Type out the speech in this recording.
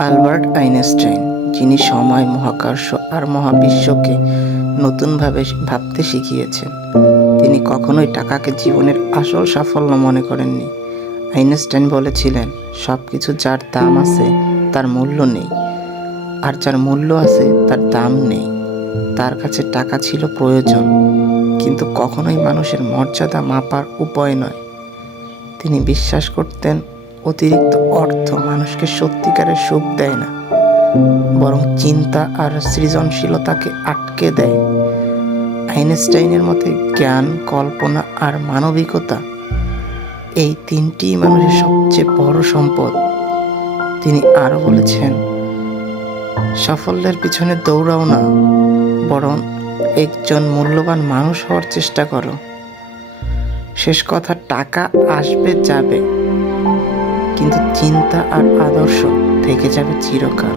Albert Einstein, যিনি সময়, মহাকর্ষ আর মহাবিশ্বকে নতুনভাবে ভাবতে শিখিয়েছেন। তিনি কখনোই টাকাকে জীবনের আসল সাফল্য মনে করেননি। আইনস্টাইন বলেছিলেন সব কিছু যার দাম আছে, তার মূল্য নেই। আর যার মূল্য আছে, তার দাম নেই। তার কাছে টাকা ছিল প্রয়োজন, কিন্তু কখনোই মানুষের মর্যাদা মাপার উপায় নয়। তিনি বিশ্বাস করতেন অতিরিক্ত অর্থ মানুষকে সত্যিকারের সুখ দেয় না। বরং চিন্তা আর সৃজনশীলতাকে আটকে দেয়। আইনস্টাইনের মতে জ্ঞান, কল্পনা আর মানবিকতা এই তিনটি মানুষের সবচেয়ে বড় সম্পদ। তিনি আরও বলেছেন, সাফল্যের পিছনে দৌড়াও না, বরং একজন মূল্যবান মানুষ হওয়ার চেষ্টা করো। শেষ কথা, টাকা আসবে যাবে। কিন্তু চিন্তা আর আদর্শ থেকে যাবে চিরকাল।